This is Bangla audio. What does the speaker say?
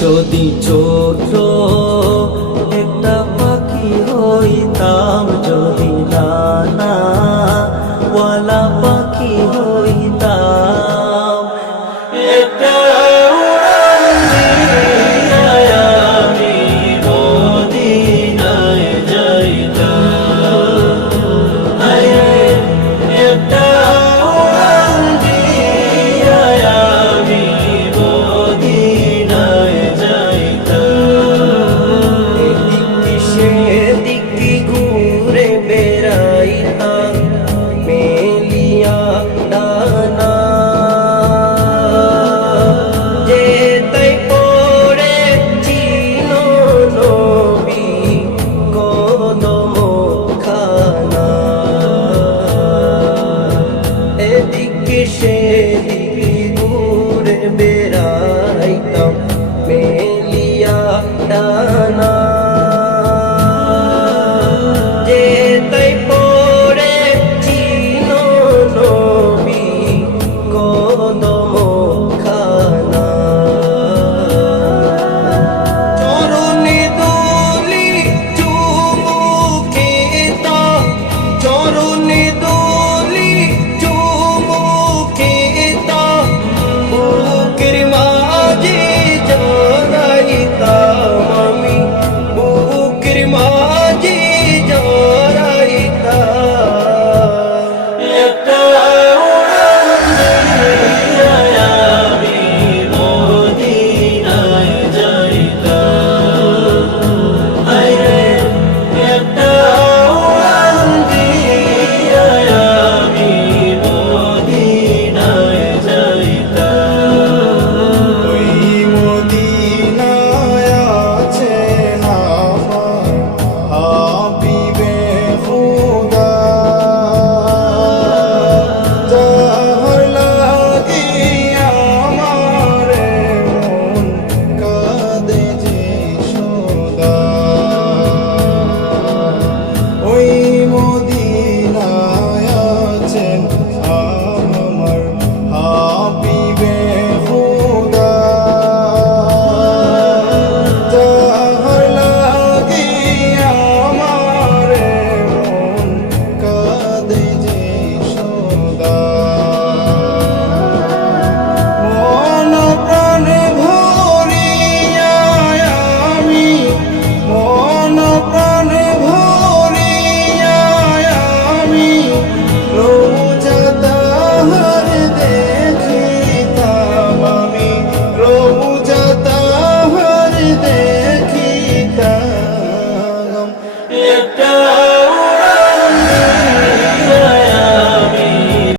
যদি ছোট fishing.